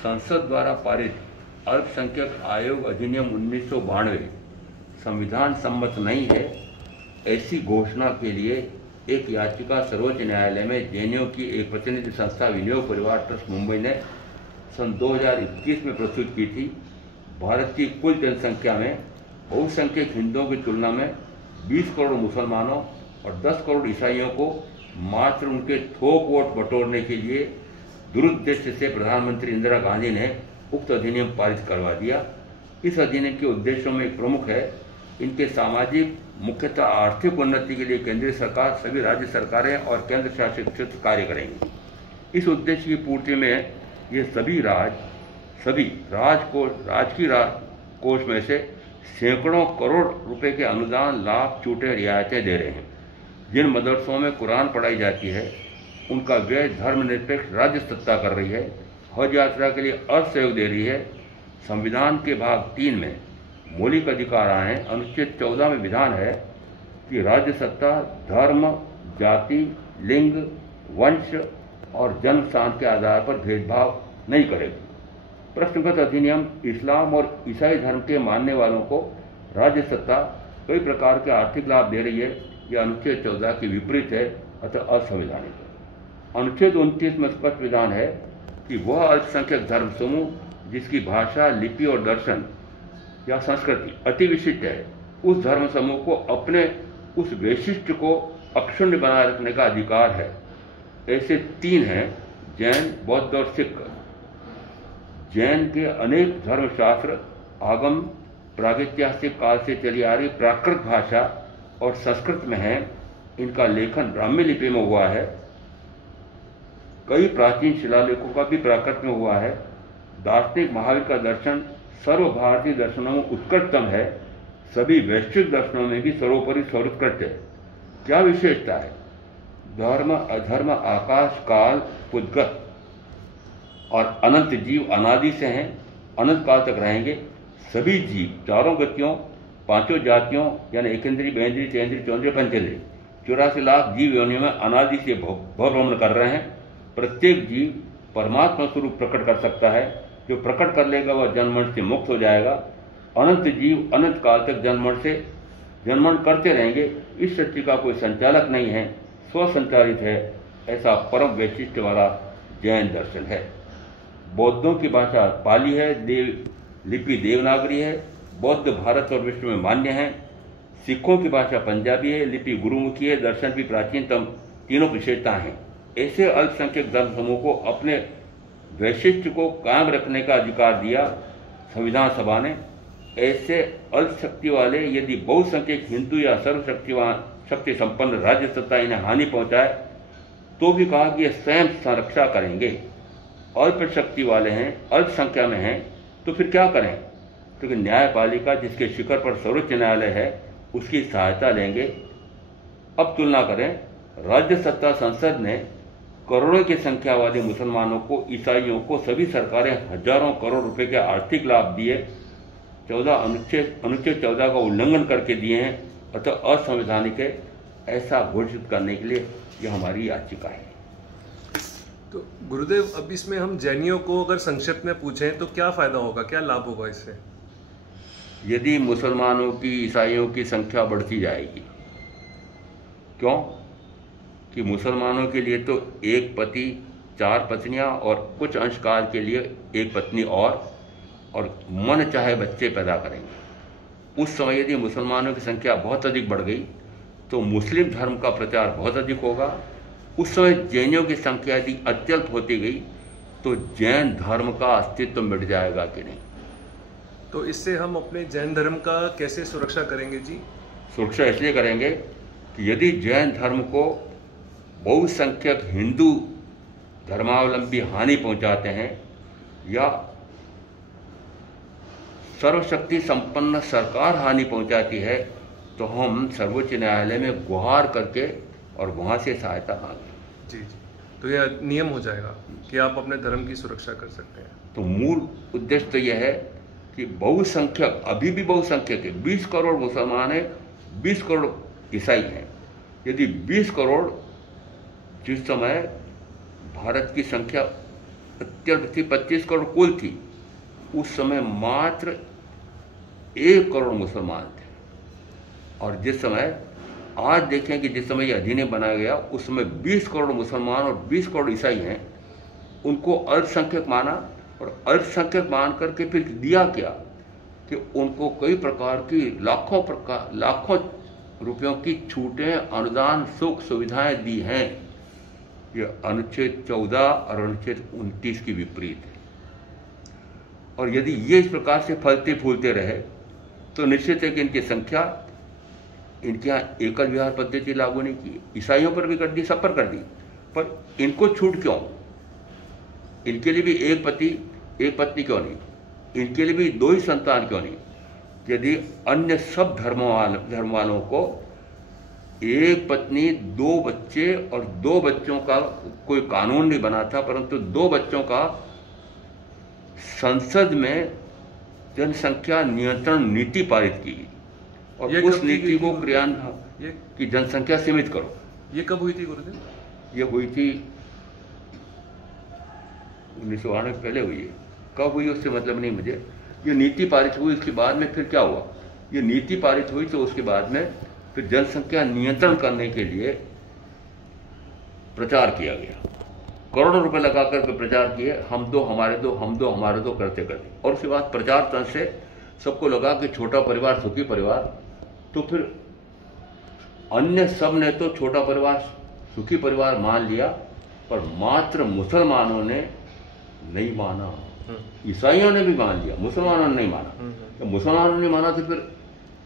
संसद द्वारा पारित अल्पसंख्यक आयोग अधिनियम 1992 संविधान सम्मत नहीं है, ऐसी घोषणा के लिए एक याचिका सर्वोच्च न्यायालय में जेएनयू की एक प्रतिनिधि संस्था विनियोग परिवार ट्रस्ट मुंबई ने सन 2021 में प्रस्तुत की थी। भारत की कुल जनसंख्या में बहुसंख्यक हिंदुओं की तुलना में 20 करोड़ मुसलमानों और 10 करोड़ ईसाइयों को मात्र उनके थोक वोट बटोरने के लिए दुरुद्देश्य से प्रधानमंत्री इंदिरा गांधी ने उक्त अधिनियम पारित करवा दिया। इस अधिनियम के उद्देश्यों में एक प्रमुख है, इनके सामाजिक मुख्यतः आर्थिक उन्नति के लिए केंद्रीय सरकार, सभी राज्य सरकारें और केंद्र शासित क्षेत्र कार्य करेंगे। इस उद्देश्य की पूर्ति में ये सभी राजकोष में से सैकड़ों करोड़ रुपए के अनुदान, लाभ, छूटें, रियायतें दे रहे हैं। जिन मदरसों में कुरान पढ़ाई जाती है उनका व्यय धर्मनिरपेक्ष राज्य सत्ता कर रही है। हज यात्रा के लिए अर्थ सहयोग दे रही है। संविधान के भाग 3 में मौलिक अधिकार आए हैं। अनुच्छेद 14 में विधान है कि राज्य सत्ता धर्म, जाति, लिंग, वंश और जन्म स्थान के आधार पर भेदभाव नहीं करेगी। प्रश्नगत अधिनियम इस्लाम और ईसाई धर्म के मानने वालों को राज्य सत्ता कई प्रकार के आर्थिक लाभ दे रही है। यह अनुच्छेद 14 के विपरीत है, अतः असंवैधानिक है। अनुच्छेद 29 में स्पष्ट विधान है कि वह अल्पसंख्यक धर्म समूह जिसकी भाषा, लिपि और दर्शन या संस्कृति अति विशिष्ट है, उस धर्म समूह को अपने उस वैशिष्ट्य को अक्षुण्ण बनाए रखने का अधिकार है। ऐसे 3 हैं, जैन, बौद्ध और सिख। जैन के अनेक धर्मशास्त्र आगम प्रागैतिहासिक काल से चली आ रही प्राकृत भाषा और संस्कृत में है। इनका लेखन ब्राह्मी लिपि में हुआ है। कई प्राचीन शिलालेखों का भी प्राकृत में हुआ है। दार्शनिक महावीर का दर्शन सर्वभारतीय दर्शनों में उत्कृष्टतम है। सभी वैश्विक दर्शनों में भी सर्वोपरि सर्वोत्कृष्ट है। क्या विशेषता है? धर्म, अधर्म, आकाश, काल, उद्गत और अनंत जीव अनादि से हैं, अनंत काल तक रहेंगे। सभी जीव चारों गतियों, 5 जातियों यानी एकेंद्रीय, बहेंद्रीय, चेंद्रीय, चौंद्रीय, पंचेंद्रीय 84 लाख जीव योनियों में अनादि से भ्रमण कर रहे हैं। प्रत्येक जीव परमात्मा स्वरूप प्रकट कर सकता है। जो प्रकट कर लेगा वह जन्ममरण से मुक्त हो जाएगा। अनंत जीव अनंत काल तक जन्ममरण करते रहेंगे। इस सृष्टि का कोई संचालक नहीं है, स्वसंचालित है। ऐसा परम वैशिष्ट्य वाला जैन दर्शन है। बौद्धों की भाषा पाली है, लिपि देवनागरी है। बौद्ध भारत और विश्व में मान्य है। सिखों की भाषा पंजाबी है, लिपि गुरुमुखी है, दर्शन भी प्राचीनतम। तीनों विशेषताएं हैं। ऐसे अल्पसंख्यक धर्म समूह को अपने वैशिष्ट्य को कायम रखने का अधिकार दिया संविधान सभा ने। ऐसे अल्पशक्ति वाले यदि बहुसंख्यक हिंदू या सर्वशक्ति संपन्न राज्य सत्ता इन्हें हानि पहुंचाए तो भी कहा कि ये स्वयं संरक्षा करेंगे। अल्पशक्ति वाले हैं, अल्पसंख्या में हैं, तो फिर क्या करें? क्योंकि न्यायपालिका जिसके शिखर पर सर्वोच्च न्यायालय है उसकी सहायता लेंगे। अब तुलना करें, राज्य सत्ता संसद ने करोड़ों की संख्या वाले मुसलमानों को, ईसाइयों को सभी सरकारें हजारों करोड़ रुपए के आर्थिक लाभ दिए। अनुच्छेद 14 का उल्लंघन करके दिए हैं, अतः असंवैधानिक है। ऐसा घोषित करने के लिए यह हमारी याचिका है। तो गुरुदेव, अब इसमें हम जैनियों को अगर संक्षिप्त में पूछें तो क्या फायदा होगा, क्या लाभ होगा इससे? यदि मुसलमानों की, ईसाइयों की संख्या बढ़ती जाएगी। क्यों? कि मुसलमानों के लिए तो एक पति, 4 पत्नियां और कुछ अंशकाल के लिए एक पत्नी और मन चाहे बच्चे पैदा करेंगे। उस समय यदि मुसलमानों की संख्या बहुत अधिक बढ़ गई तो मुस्लिम धर्म का प्रचार बहुत अधिक होगा। उस समय जैनियों की संख्या यदि अत्यल्प होती गई तो जैन धर्म का अस्तित्व मिट जाएगा कि नहीं? तो इससे हम अपने जैन धर्म का कैसे सुरक्षा करेंगे जी? सुरक्षा इसलिए करेंगे कि यदि जैन धर्म को बहुसंख्यक हिंदू धर्मावलंबी हानि पहुंचाते हैं या सर्वशक्ति संपन्न सरकार हानि पहुंचाती है तो हम सर्वोच्च न्यायालय में गुहार करके और वहां से सहायता मांगे। जी जी, तो यह नियम हो जाएगा कि आप अपने धर्म की सुरक्षा कर सकते हैं। तो मूल उद्देश्य तो यह है कि बहुसंख्यक, अभी भी बहुसंख्यक है, 20 करोड़ मुसलमान है, 20 करोड़ ईसाई हैं। यदि 20 करोड़ जिस समय भारत की संख्या अत्यल्प थी, 25 करोड़ कुल थी, उस समय मात्र 1 करोड़ मुसलमान थे। और जिस समय आज देखें कि जिस समय यह अधिनियम बनाया गया उस समय 20 करोड़ मुसलमान और 20 करोड़ ईसाई हैं, उनको अल्पसंख्यक माना, और अल्पसंख्यक मान करके फिर दिया क्या कि उनको कई प्रकार की लाखों रुपयों की छूटें, अनुदान, सुख सुविधाएं दी हैं। ये अनुच्छेद 14 और अनुच्छेद 29 की विपरीत है। और यदि ये इस प्रकार से फलते फूलते रहे तो निश्चित है कि इनकी संख्या, इनके यहाँ एकल विवाह पद्धति लागू नहीं की, ईसाइयों पर भी कर दी, सब पर कर दी, पर इनको छूट क्यों? इनके लिए भी एक पति एक पत्नी क्यों नहीं? इनके लिए भी 2 ही संतान क्यों नहीं? यदि अन्य सब धर्म वालों को 1 पत्नी 2 बच्चे और 2 बच्चों का कोई कानून नहीं बना था, परंतु 2 बच्चों का संसद में जनसंख्या नियंत्रण नीति पारित की और उस नीति को क्रियान्वयन की जनसंख्या सीमित करो। ये कब हुई थी गुरुदेव? ये हुई थी 1992 के पहले हुई है। कब हुई उससे मतलब नहीं मुझे। ये नीति पारित हुई, उसके बाद में फिर क्या हुआ? ये नीति पारित हुई तो उसके बाद में फिर जनसंख्या नियंत्रण करने के लिए प्रचार किया गया, करोड़ों रुपए लगाकर के प्रचार किए, हम दो हमारे दो, हम दो हमारे दो करते करते। और उसके बाद प्रचार तंत्र से सबको लगा कि छोटा परिवार सुखी परिवार, तो फिर अन्य सब ने तो छोटा परिवार सुखी परिवार मान लिया, पर मात्र मुसलमानों ने नहीं माना। ईसाइयों ने भी मान लिया, मुसलमानों ने नहीं माना। तो मुसलमानों ने माना तो फिर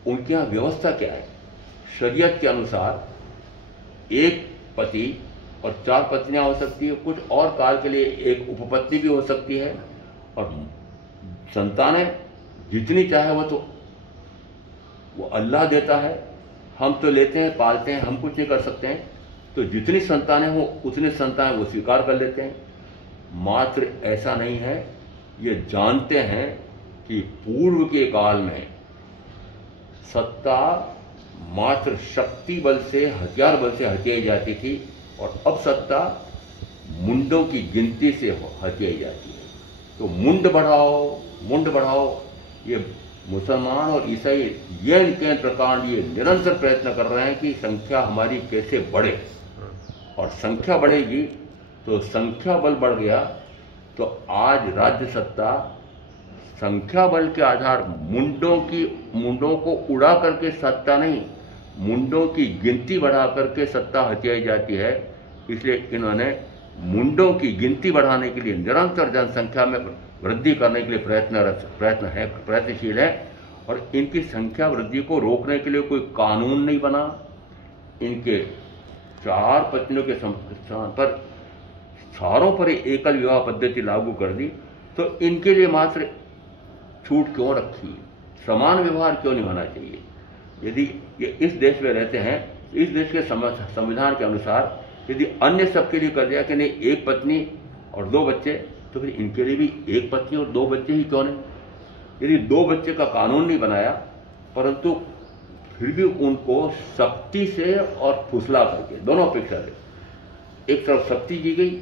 उनके यहाँ व्यवस्था क्या है? शरीयत के अनुसार 1 पति और 4 पत्नियां हो सकती है, कुछ और काल के लिए 1 उपपत्नी भी हो सकती है, और संतानें जितनी चाहे वो अल्लाह देता है, हम तो लेते हैं, पालते हैं, हम कुछ नहीं कर सकते हैं। तो जितनी संतानें हो उतनी संतानें वो स्वीकार कर लेते हैं। मात्र ऐसा नहीं है, ये जानते हैं कि पूर्व के काल में सत्ता मात्र शक्ति बल से, हथियार बल से हथियाई जाती थी, और अब सत्ता मुंडों की गिनती से हथियाई जाती है। तो मुंड बढ़ाओ, ये मुसलमान और ईसाई ये इनके प्रकार ये निरंतर प्रयत्न कर रहे हैं कि संख्या हमारी कैसे बढ़े, और संख्या बढ़ेगी तो संख्या बल बढ़ गया तो आज राज्य सत्ता संख्या बल के आधार मुंडों को उड़ा करके सत्ता नहीं, मुंडों की गिनती बढ़ा करके सत्ता हथियाई जाती है। इसलिए इन्होंने मुंडों की गिनती बढ़ाने के लिए निरंतर जनसंख्या में वृद्धि करने के लिए प्रयत्नशील है, और इनकी संख्या वृद्धि को रोकने के लिए कोई कानून नहीं बना। इनके 4 पत्नियों के स्थान पर सारों पर एकल विवाह पद्धति लागू कर दी, तो इनके लिए मात्र छूट क्यों रखी? समान व्यवहार क्यों नहीं होना चाहिए? यदि ये इस देश में रहते हैं, इस देश के संविधान के अनुसार यदि अन्य सबके लिए कर दिया कि नहीं 1 पत्नी और 2 बच्चे, तो फिर इनके लिए भी 1 पत्नी और 2 बच्चे ही क्यों नहीं? यदि 2 बच्चे का कानून नहीं बनाया, परंतु फिर भी उनको सख्ती से और फुसला करके दोनों अपेक्षा से, एक तरफ सख्ती की गई,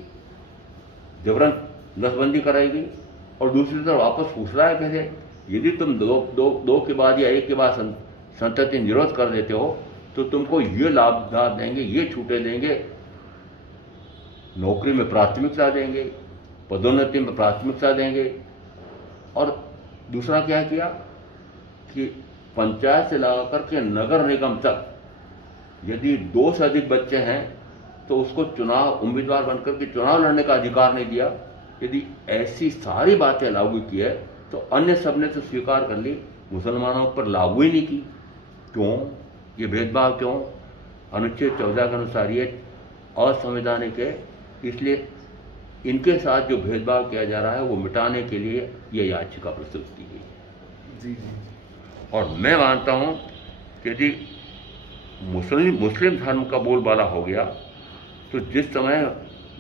जबरन नसबंदी कराई गई, और दूसरी तरफ वापस फुसलाया कैसे? यदि तुम दो के बाद या 1 के बाद संतति निरोध कर देते हो तो तुमको ये लाभ देंगे, ये छूटें देंगे, नौकरी में प्राथमिकता देंगे, पदोन्नति में प्राथमिकता देंगे। और दूसरा क्या किया कि पंचायत से लगा करके नगर निगम तक यदि 2 से अधिक बच्चे हैं तो उसको उम्मीदवार बनकर के चुनाव लड़ने का अधिकार नहीं दिया। यदि ऐसी सारी बातें लागू की है तो अन्य सबने तो स्वीकार कर ली, मुसलमानों पर लागू ही नहीं की। क्यों? ये भेदभाव क्यों? अनुच्छेद 14 के अनुसार ये असंवैधानिक है, इसलिए इनके साथ जो भेदभाव किया जा रहा है वो मिटाने के लिए ये याचिका प्रस्तुत की गई। जी जी। और मैं मानता हूँ कि यदि मुस्लिम धर्म का बोलबाला हो गया तो जिस समय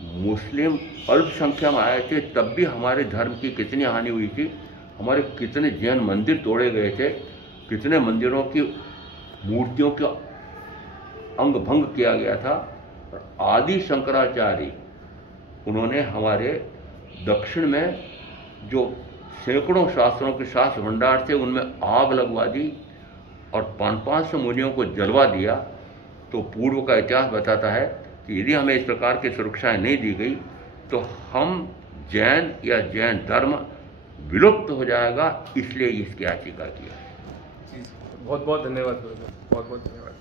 मुस्लिम अल्पसंख्या में आए थे तब भी हमारे धर्म की कितनी हानि हुई थी, हमारे कितने जैन मंदिर तोड़े गए थे, कितने मंदिरों की मूर्तियों का अंग भंग किया गया था। आदि शंकराचार्य उन्होंने हमारे दक्षिण में जो सैकड़ों शास्त्रों के शास्त्र भंडार थे उनमें आग लगवा दी और 500 मुनियों को जलवा दिया, तो पूर्व का इतिहास बताता है कि यदि हमें इस प्रकार की सुरक्षाएं नहीं दी गई तो हम जैन या जैन धर्म विलुप्त हो जाएगा, इसलिए इसकी याचिका की है। बहुत बहुत धन्यवाद गुरुदेव, बहुत बहुत धन्यवाद।